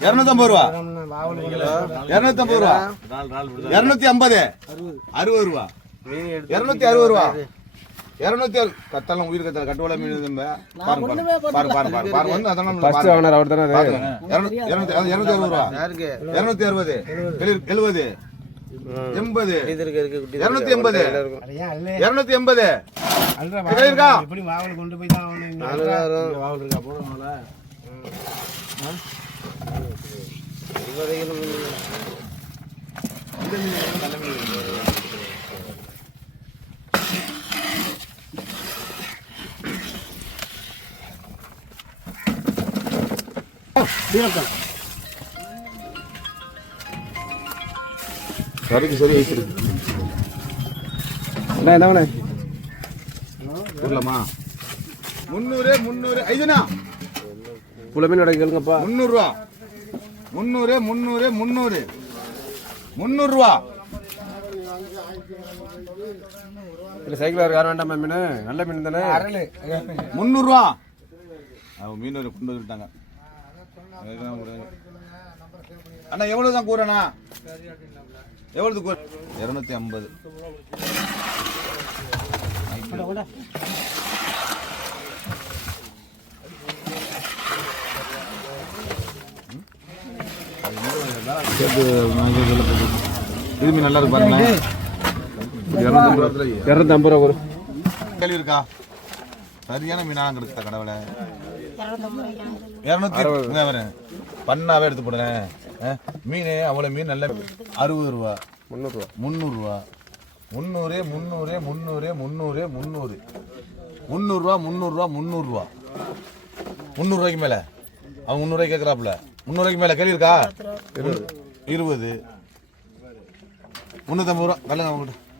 250 ரூபா 250 ரூபா 250 60 ரூபா 260 ரூபா 260 கத்தலாம் உயிர் கத்தல கட்டோல மீன் பாருங்க வந்து அதெல்லாம் ஃபர்ஸ்ட் ஓனர் அவர் தானே 260 ரூபா 260 70 80 280 280 இருக்கா இப்படி மாவல் கொண்டு போய் தான் ஆவணும் மாவல் இருக்கா போறனால சரிக்கு சரி வச்சிருக்கு என்ன என்னவனே போடலாமா 300 300 ஐதுனா புலமீன் வடை கேளுங்கப்பா 300 ரூபா 300 300 300 300 ரூபா இல்ல சைக்கிள் யார் வேண்டாமா மீன் நல்ல மீன் தானே 300 ரூபா அவங்க மீன் கொண்டு வந்துட்டாங்க அண்ணா எவ்வளவு தான் கூறண்ணா எவ்வளவு கூற 250 இது மீன் நல்லா இருக்கு பாருங்க 250 ரூபா கேள்வி இருக்கா சரியான மீனா கிடைச்சா கடவுளை 260 பண்ணாவே எடுத்து போடுறேன் மீன் அவ்வளவு மீன் நல்ல 60 ரூபா 300 ரூபா 300 300 300 300 300 300 ரூபா 300 ரூபா 300 ரூபா 300 ரூபாய்க்கு மேல அவன் 300 ரூபாய்க்கு கேட்கறாப்புல 300 ரூபாய்க்கு மேல கேள்வி இருக்கா 20 350 ரூபா கல்லுங்க அவங்ககிட்ட